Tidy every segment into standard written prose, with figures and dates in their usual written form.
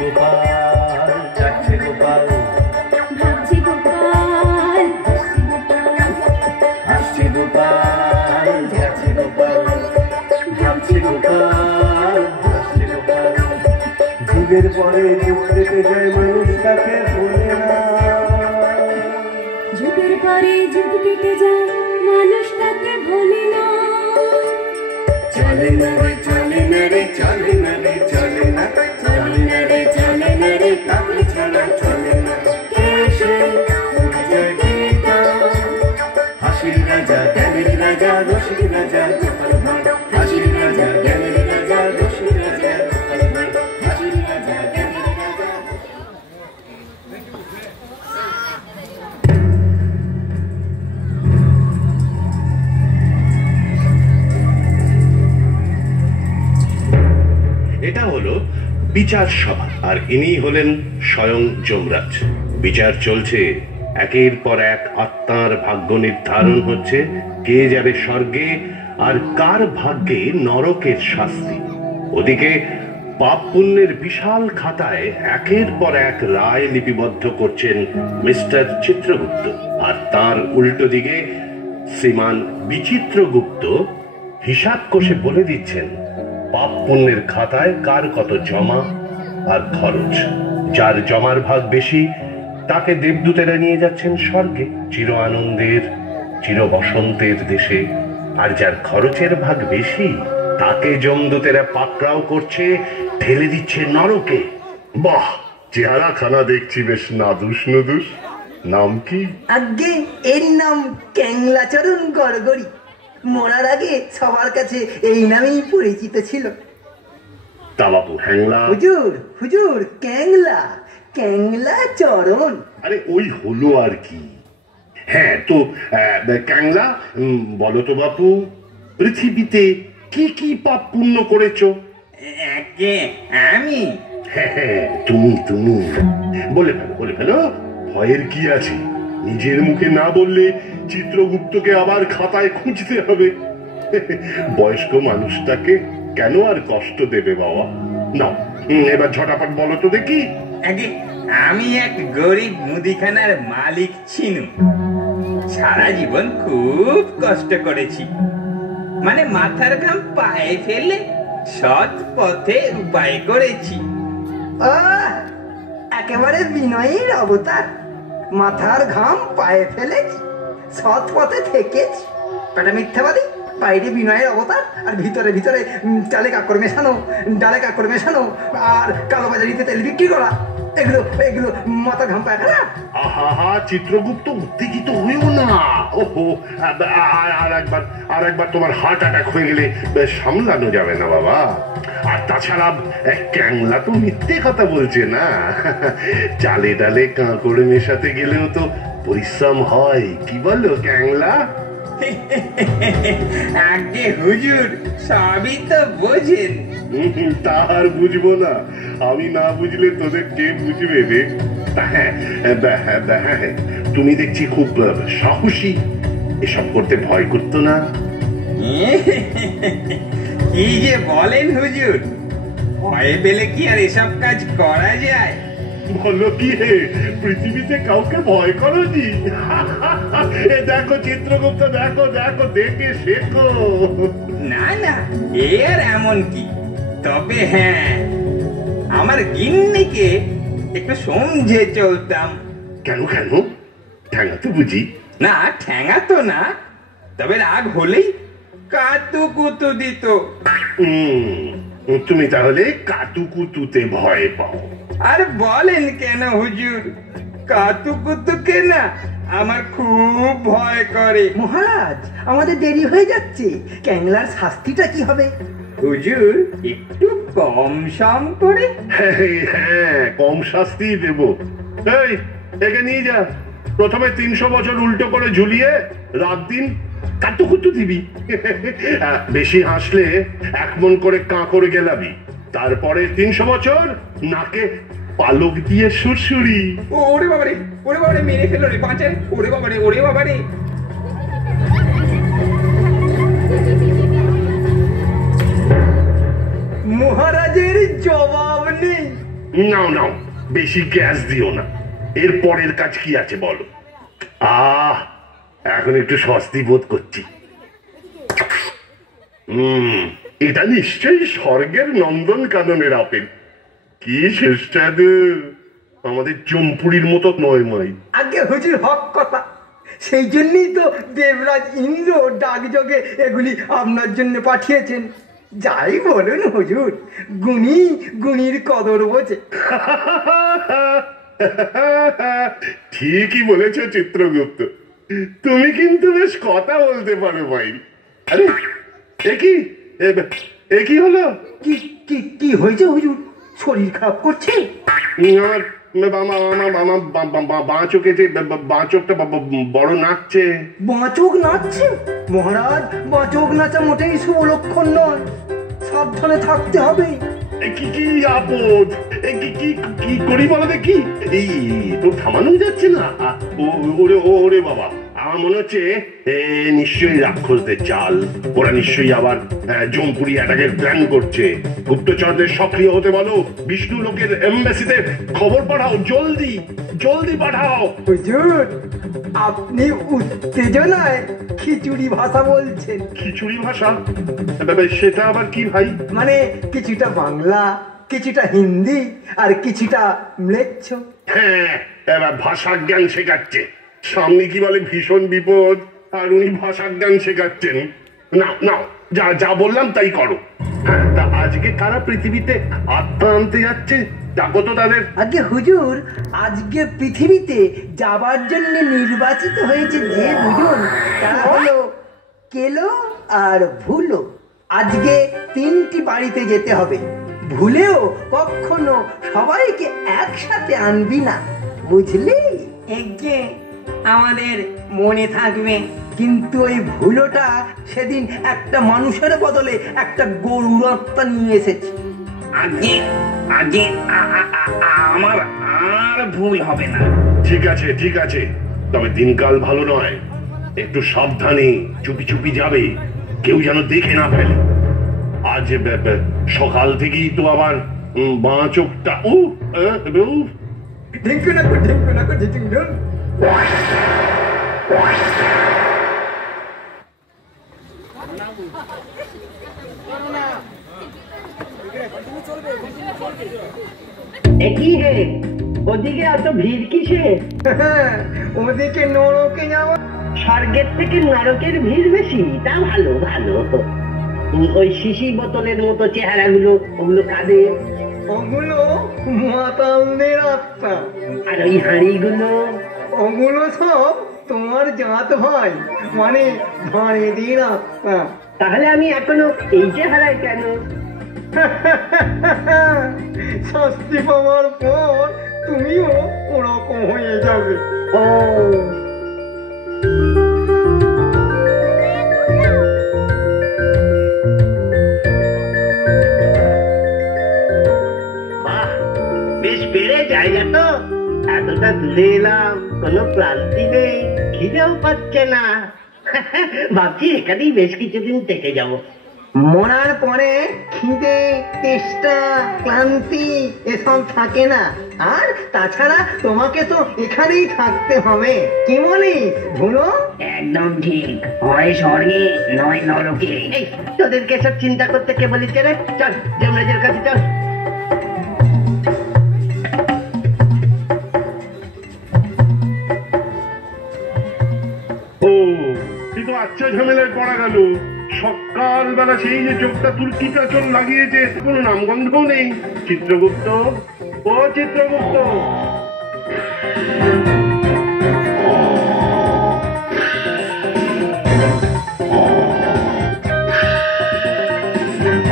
গোপাল, যাচ্ছে গোপাল, ভাবছি গোপাল, হাসছে গোপাল, যাচ্ছে গোপাল, ভাবছে গোপাল, হাসছে গোপাল। যুগের পরে যুগ কেটে যায়, মানুষ তাকে ভোলে না। যুগের পরে যুগ কেটে যায়, মানুষ তাকে ভোলে না। চলে না রে, চলে না রে, চলে না রে, চলে না, চলে না রে, চলে না রে, কাকে ছাড়া চলে না। হাসির রাজা, জ্ঞানের রাজা, রসিক রাজা, গোপাল ভাঁড়। হাসির রাজা, জ্ঞানের রাজা, রসিক রাজা, গোপাল ভাঁড়। হাসির রাজা, জ্ঞানের রাজা। এটা হলো বিচার সভা, আর ইনি হলেন স্বয়ং যমরাজ। বিচার চলছে, একের পর এক আত্মার ভাগ্য নির্ধারণ হচ্ছে, কে যাবে স্বর্গে আর কার ভাগ্যে নরকের শাস্তি। ওদিকে পাপ পুণ্যের বিশাল খাতায় একের পর এক রায় লিপিবদ্ধ করছেন মিস্টার চিত্রগুপ্ত, আর তার উল্টো দিকে শ্রীমান বিচিত্রগুপ্ত হিসাব কষে বলে দিচ্ছেন পাপ পুণ্যের খাতায় কার কত জমা আর খরচ। যার জমার ভাগ বেশি তাকে দেবদূতেরা নিয়ে যাচ্ছেন স্বর্গে, চির আনন্দের, চির বসন্তের দেশে। আর যার খরচের ভাগ বেশি তাকে যমদূতেরা পাকড়াও করছে, ঠেলে দিচ্ছে নরকে। বাহ, চেহারা খানা দেখছি বেশ নাদুস নুদুস। নাম কি? আগে এর নাম ক্যাংলাচরণ গড়গড়ি। মরার আগে সবার কাছে এই নামেই পরিচিত ছিল। তা বাবু হ্যাংলা? হুজুর হুজুর, ক্যাংলা, ক্যাংলা চরণ। আরে ওই হলো আর কি। হ্যাঁ তো ক্যাংলা, বলো তো বাপু, পৃথিবীতে কি কি পাপ পুণ্য করেছো? আমি? হ্যাঁ, তুমি তুমি বলে ফেলো, বলে ফেলো, ভয়ের কি আছে? নিজের মুখে না বললে চিত্রগুপ্তকে আবার খাতায় খুঁজতে হবে। বয়স্ক মানুষটাকে কেন আর কষ্ট দেবে বাবা? না, এবার ঝটাপট বলো তো দেখি। আগে আমি এক গরিব মুদিখানার মালিক ছিনু। সারা জীবন খুব কষ্ট করেছি, মানে মাথার ঘাম পায়ে ফেলে সৎ পথে উপায় করেছি। একেবারে বিনয়ীর অবতার। মাথার ঘাম পায়ে ফেলেছি, সৎ পথে থেকেছি। পেটে মিথ্যাবাদী, বাইরে বিনয়ের অবতার, আর ভিতরে ভিতরে ডালে কাকড় মেশানো, ডালে কাকড় মেশানো, আর কালোবাজারিতে তেল বিক্রি করা। এগুলো এগুলো মাথার ঘাম পায় ফেলা। আহা, চিত্রগুপ্ত উত্তেজিত হইও না। ওহো, আর একবার তোমার হার্ট অ্যাটাক হয়ে গেলে সামলানো যাবে না বাবা। আর তাছাড়া ক্যাংলা তো মিথ্যে কথা বলছে না। চালে ডালে কাঁকড়ে মেশাতে গেলেও তো পরিশ্রম হয়, কি বলো ক্যাংলা? আগে হুজুর, সবই তো বোঝেন। তার বুঝবো না? আমি না বুঝলে তোদের কে বুঝবে রে? হ্যাঁ, তুমি দেখছি খুব সাহসী, এসব করতে ভয় করতো না? কি যে বলেন হুজুর, ভয় পেলে কি আর এসব কাজ করা যায়? বলো কি হে, পৃথিবীতে কাউকে ভয় করোনি? দেখো চিত্রগুপ্ত, দেখো দেখো, দেখে শেখো। না না, এ আর এমন কি। তবে হ্যাঁ, আমার গিন্নিকে একটু সমঝে চলতাম। কেন কেন? ঠ্যাঙা তো বুঝি? না, ঠ্যাঙা তো না, তবে রাগ হলেই কাতু কুতু দিত। তুমি তাহলে কাতু কুতুতে ভয় পাও? আর বলেন কেন হুজুর, কাতু কুতুকে না আমার খুব ভয় করে। মহারাজ, আমাদের দেরি হয়ে যাচ্ছে। ক্যাংলার শাস্তিটা কি হবে? হুজুর, একটু কম সম করে। হ্যাঁ, কম শাস্তি দেব। এই, একে নিয়ে যা। প্রথমে 300 বছর উল্টো করে ঝুলিয়ে রাত দিন কাতুকুতু দিবি। বেশি হাসলে 1 মন করে কাঁকড় গেলাবি। তারপরে 300 বছর নাকে পালক দিয়ে সুরসুরি। ওরে বাবারে, ওরে বাবারে, মেরে ফেলো রে পাঁচার। ওরে বাবারে, ওরে বাবারে। মহারাজের জবাব নেই। নাও নাও, বেশি গ্যাস দিও না। এর পরের কাজ কি আছে বলো? এখন একটু স্বস্তি বোধ করছি। এটা নিশ্চয়ই স্বর্গের নন্দন কাননের আপেল। কি সুস্বাদু, আমাদের চম্পুরির মতো নয় মাই। আগে হুজুর হক কথা, সেই জন্যই তো দেবরাজ ইন্দ্র ডাকযোগে এগুলি আপনার জন্য পাঠিয়েছেন। যাই বলুন হুজুর, গুণী গুণীর কদর বোঝে। ঠিকই বলেছ চিত্রগুপ্ত, তুমি কিন্তু বেশ কথা বলতে পারো ভাই। আরে একই হলো? কি কি কি হয়েছে হুজুর? শরীর খারাপ করছে? আমার বাঁ চোখে যে বাঁ চোখটা বড় নাচছে। বাঁচক নাচছে? মহারাজ, বাঁচক নাচা মোটেই শুভ লক্ষণ নয়, সাবধানে থাকতে হবে। কি কি আপদ, কি করি বলো দেখি। এই তো থামানো যাচ্ছে না। ওরে বাবা, আমার মনে হচ্ছে নিশ্চয়ই রাক্ষসদের চাল। ওরা নিশ্চয়ই আবার জমপুরি অ্যাটাকের প্ল্যান করছে। গুপ্তচরদের সক্রিয় হতে বলো, বিষ্ণু লোকের এমবাসিতে খবর পাঠাও, জলদি জলদি পাঠাও। হুজুর, আপনি উত্তেজনায় খিচুড়ি ভাষা বলছেন। খিচুড়ি ভাষা? সেটা আবার কি ভাই? মানে কিছুটা বাংলা, কিছুটা হিন্দি, আর কিছুটা ম্লেচ্ছ। হ্যাঁ, এবার ভাষা জ্ঞান শেখাচ্ছে। সামনে কি বলে ভীষণ বিপদ, আর উনি ভাষা জ্ঞান শেখাচ্ছেন। না না, যা যা বললাম তাই করো। হ্যাঁ, তা আজকে কারা পৃথিবীতে আত্মা আনতে যাচ্ছে? ডাকো তো তাদের। আগে হুজুর, আজকে পৃথিবীতে যাবার জন্য নির্বাচিত হয়েছে যে দুজন, তারা হলো কেলো আর ভুলো। আজকে 3টি বাড়িতে যেতে হবে। ভুলেও কখনো সবাইকে একসাথে আনবি না, বুঝলি? একে আমাদের মনে থাকবে। কিন্তু ওই ভুলোটা সেদিন একটা মানুষের বদলে একটা গরুর আত্মা নিয়ে এসেছে। আগে আগে আমার আর ভুল হবে না। ঠিক আছে ঠিক আছে, তবে দিনকাল ভালো নয়। একটু সাবধানে চুপি চুপি যাবে, কেউ যেন দেখে না ফেলে। আজ সকাল থেকেই তো আবার বাঁ চোখটা ঢিঙ্কু নাকু ঢিঙ্কু নাকু ঢিঙ্কু। একই হে, ওদিকে এত ভিড় কিসে? ওদিকে নরকে যাওয়া। স্বর্গের থেকে নরকের ভিড় বেশি? তা ভালো ভালো। ওই শিশি বোতলের মতো চেহারাগুলো, ওগুলো কাদের? ওগুলো মাতালদের আত্মা। আর ওই হাঁড়িগুলো? ওগুলো সব তোমার জাত ভাই, মানে ভাঁড়েদের আত্মা। তাহলে আমি এখনো এই চেহারায় কেন? শাস্তি পাওয়ার পর তুমিও ওরকম হয়ে যাবে। ও, বাহ, বেশ বেড়ে জায়গা তো। এতটা দূরে এলাম, কোনো ক্লান্তি নেই, খিদেও পাচ্ছে না। ভাবছি এখানেই বেশ কিছুদিন থেকে যাব। মরার পরে খিদে, তেষ্টা, ক্লান্তি এসব থাকে না। আর তাছাড়া তোমাকে তো এখানেই থাকতে হবে, কি বলিস ভুলো? একদম ঠিক, হয় স্বর্গে নয় নরকে। এই, তোদেরকে সব চিন্তা করতে কে বলেছে রে? চল যমরাজের কাছে চল। ও, কিন্তু আচ্ছা ঝামেলায় পড়া গেল। সকালবেলা সেই যে চোখটা তুর্কিটা চোখ লাগিয়েছে, কোনো নামগন্ধও নেই। চিত্রগুপ্ত, ও চিত্রগুপ্ত।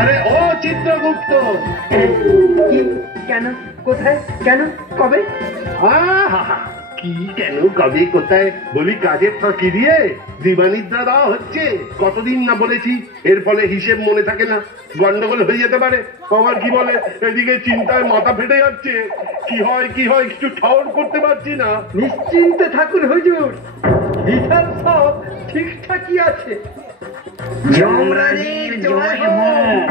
আরে ও চিত্রগুপ্ত। কি? কেন? কোথায়? কেন? কবে? কি কেন কবে কোথায় বলি, কাজের ফাঁকি দিয়ে দিবানিদ্রা দেওয়া হচ্ছে। কতদিন না বলেছি, এর ফলে হিসেব মনে থাকে না, গন্ডগোল হয়ে যেতে পারে। আমার কি বলে, এদিকে চিন্তায় মাথা ফেটে যাচ্ছে। কি হয় কিছু ঠাউর করতে পারছি না। নিশ্চিন্তে থাকুন হুজুর, হিসাব সব ঠিকঠাকই আছে। যমরাজের জয় হোক।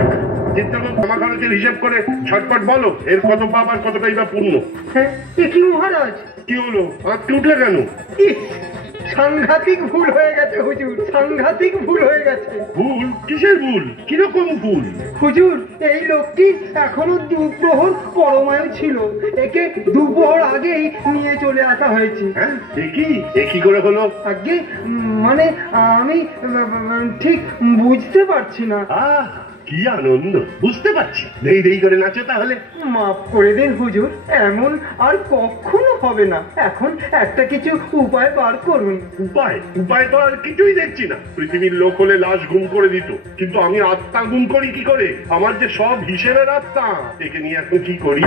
চিত্রগুপ্ত আমার খরচের হিসেব করে ঝটপট বলো, এর কত পাপ আর কতটাই বা পূর্ণ। হ্যাঁ, এ কি মহারাজ? কি হলো, আঁতকে উঠলে কেন? ইস, সাংঘাতিক ভুল হয়ে গেছে হুজুর, সাংঘাতিক ভুল হয়ে গেছে। ভুল? কিসের ভুল? কিরকম ভুল? হুজুর, এই লোকটি এখনো দুপ্রহর পরমায়ু ছিল, একে দুপ্রহর আগেই নিয়ে চলে আসা হয়েছে। হ্যাঁ, এ কি করে হলো? আগে মানে আমি ঠিক বুঝতে পারছি না। আহ, কি আনন্দ, বুঝতে পারছি। দেই দেই করে নাচো তাহলে। মাফ করে দিন হুজুর, এমন আর কখনো হবে না। এখন একটা কিছু উপায় বার করুন। উপায় তো আর কিছুই দেখছি না। পৃথিবীর লোক হলে লাশ গুম করে দিত, কিন্তু আমি আত্মা গুম করি কি করে? আমার যে সব হিসেবের আত্মা, একে নিয়ে এখন কি করি?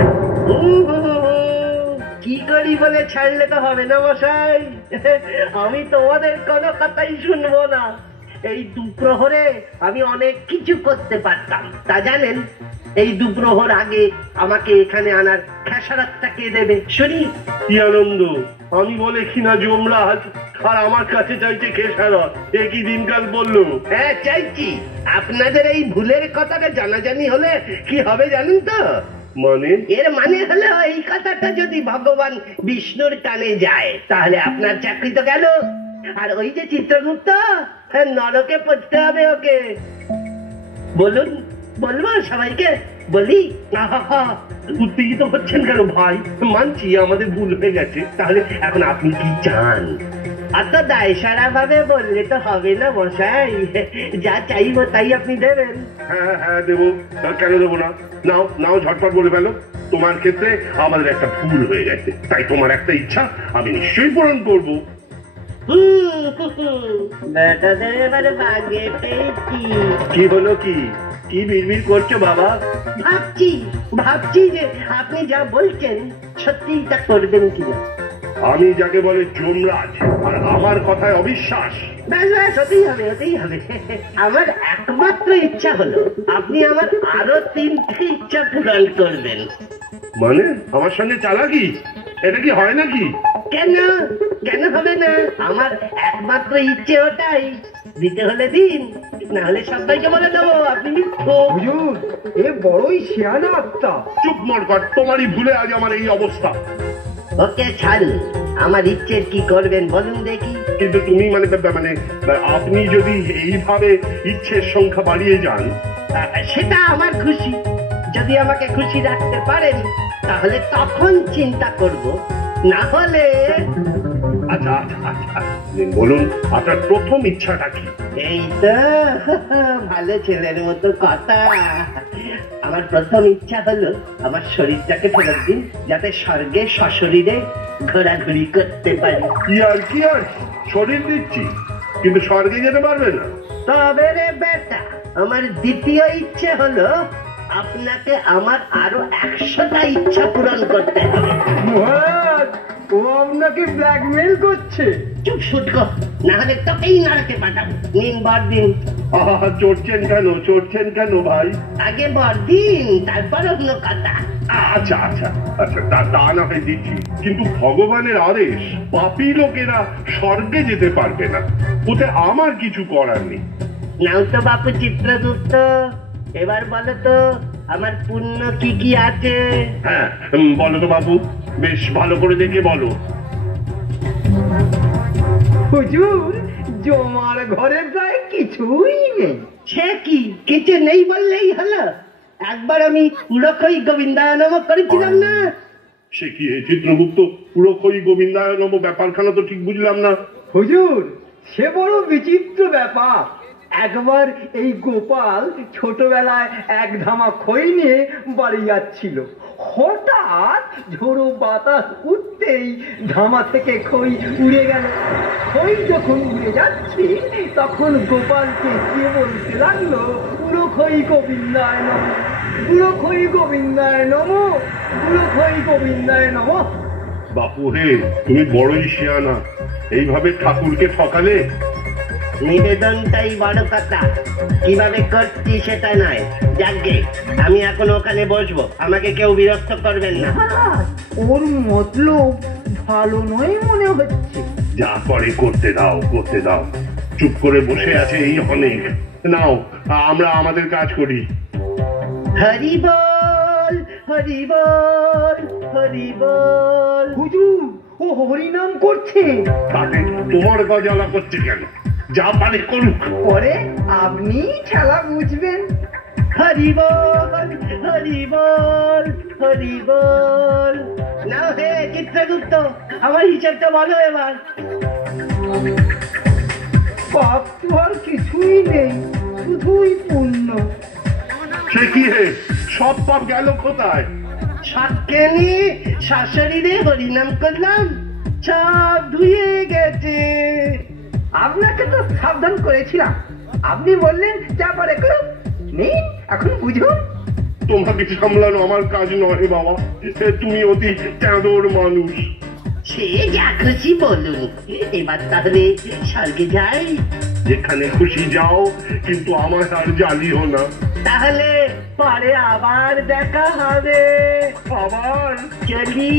কি করি বলে ছাড়লে তো হবে না মশাই। আমি তোমাদের কোনো কথাই শুনবো না। এই দুপ্রহরে আমি অনেক কিছু করতে পারতাম, তা জানেন? এই দুপ্রহর আগে আমাকে এখানে আনার খেসারতটা কে দেবে শুনি? কি আনন্দ, আমি বলে কিনা যমরাজ, আর আমার কাছে চাইছে খেসারত। এ কি দিনকাল বললো? হ্যাঁ, চাইছি। আপনাদের এই ভুলের কথাটা জানাজানি হলে কি হবে জানেন তো? মানে? এর মানে হলো এই কথাটা যদি ভগবান বিষ্ণুর কানে যায়, তাহলে আপনার চাকরি তো গেল। আর ওই যে চিত্রগুপ্ত, নরকে পড়তে হবে ওকে। বলুন, বলবো সবাইকে? বলি? উত্তেজিত হচ্ছেন কেন ভাই? মানছি আমাদের ভুল হয়ে গেছে, তাহলে এখন আপনি কি চান? অত দায়সারা ভাবে বললে তো হবে না মশাই। যা চাইবো তাই আপনি দেবেন। হ্যাঁ দেবো, কেন দেবো না? নাও ঝটপট বলে ফেলো। তোমার ক্ষেত্রে আমাদের একটা ভুল হয়ে গেছে, তাই তোমার একটা ইচ্ছা আমি নিশ্চয়ই পূরণ করবো। বেটাদের এবারে ভাগে পেয়েছি। কি হলো? কি বিড়বিড় করছো বাবা? ভাবছি যে আপনি যা বলছেন সত্যি তা করবেন কিনা। আমি যাকে বলে যমরাজ, আর আমার কথায় অবিশ্বাস। ব্যাস, হতেই হবে। আমার একমাত্র ইচ্ছা হলো আপনি আমার আরো 3টি ইচ্ছা পূরণ করবেন। মানে আমার সঙ্গে চালাকি? এটা কি হয় নাকি? কেন হবে না? আমার একমাত্র ইচ্ছে ওটাই। দিতে হলে দিন, না হলে সবাইকে বলে দেবো আপনি মিথ্যে। হুজুর, এ বড়ই শিয়ানা আত্মা। চুপ মরকট, তোমারই ভুলে আজ আমার এই অবস্থা। ওকে ছাড়ুন, আমার ইচ্ছের কি করবেন বলুন দেখি। কিন্তু তুমি মানে আপনি যদি এইভাবে ইচ্ছের সংখ্যা বাড়িয়ে যান, সেটা আমার খুশি। যদি আমাকে খুশি রাখতে পারেন তাহলে তখন চিন্তা করব, না হলে। আচ্ছা, বলুন আপনার প্রথম ইচ্ছাটা কি? এই তো ভালো ছেলের মতো কথা। আমার প্রথম ইচ্ছা হলো আমার শরীরটাকে ফেরত দিন, যাতে স্বর্গে সশরীরে ঘোরাঘুরি করতে পারি। কি আর শরীর দিচ্ছি, কিন্তু স্বর্গে যেতে পারবে না। তবে রে বেটা, আমার দ্বিতীয় ইচ্ছে হলো আপনাকে আমার আরো 100টা ইচ্ছা পূরণ করতে হবে। মহারাজ, ও আপনাকে ব্ল্যাকমেল করছে। চুপ শুটকো, না হলে তোকেই নাড়তে পাঠাবো। নিন বর দিন। চড়ছেন কেন ভাই? আগে বর দিন, তারপর অন্য কথা। আচ্ছা, তা না হয় দিচ্ছি, কিন্তু ভগবানের আদেশ, পাপী লোকেরা স্বর্গে যেতে পারবে না, ওতে আমার কিছু করার নেই। নাও তো বাপু চিত্রগুপ্ত, এবার বলো তো আমার পুণ্য কি কি আছে? হ্যাঁ, বলো তো বাবু, বেশ ভালো করে দেখে বলো। হুজুর, জমার ঘরে প্রায় কিছুই নেই। সে কি কিছু নেই বললেই হলো? একবার আমি উড়কই গোবিন্দায় নম করেছিলাম না? সে কি চিত্রগুপ্ত, পুরোক্ষরী গোবিন্দায় নম ব্যাপারখানা তো ঠিক বুঝলাম না। হুজুর, সে বড় বিচিত্র ব্যাপার। একবার এই গোপাল ছোটবেলায় এক ধামা খই নিয়ে বাড়ি যাচ্ছিল। হঠাৎ ঝোড়ো বাতাস উঠতেই ধামা থেকে খই উড়ে গেল। খই যখন উড়ে যাচ্ছে তখন গোপাল চেঁচিয়ে বলতে লাগলো, পুরো খই গোবিন্দায় নম, পুরো খই গোবিন্দায় নম, পুরো খই গোবিন্দায় নম। বাপু হে, তুমি বড়ই শিয়ানা, এইভাবে ঠাকুরকে ঠকালে। নিবেদনটাই বড় কথা, কিভাবে করছি সেটা নয়। যাকে আমি এখন ওখানে বসবো, আমাকে কেউ বিরক্ত করবেন না। ওর মতলব ভালো নয় মনে হচ্ছে। যা করে করতে দাও। চুপ করে বসে আছে এই অনেক। নাও, আমরা আমাদের কাজ করি। হরি বল, হরি বল, হরি বল। হুজুর, ও হরিনাম করছে। তাতে তোমার গজালা করছে কেন? যা পারে করুক। পরে আপনি খেলা বুঝবেন। হরি বল, হরি বল, হরি বল। না হে চিত্রগুপ্ত, আমার হিসাবটা বলো এবার। পাপ তো আর কিছুই নেই, শুধুই পুণ্য। সে কি হে, সব পাপ গেল কোথায়? সাতকেনি শাশুড়িরে হরিনাম করলাম, সব ধুয়ে গেছে। আপনাকে তো সাবধান করেছিলাম, আপনি বললেন যা পারে করুন। নেই, এখন বুঝুন। তোমাকে সামলানো আমার কাজ নয় বাবা, তুমি অতি চাঁদর মানুষ। সে যা খুশি বলুন, এবার তাহলে স্বর্গে যাই। যেখানে খুশি যাও, কিন্তু আমার আর জ্বালিও না। তাহলে পরে আবার দেখা হবে। আবার চলি।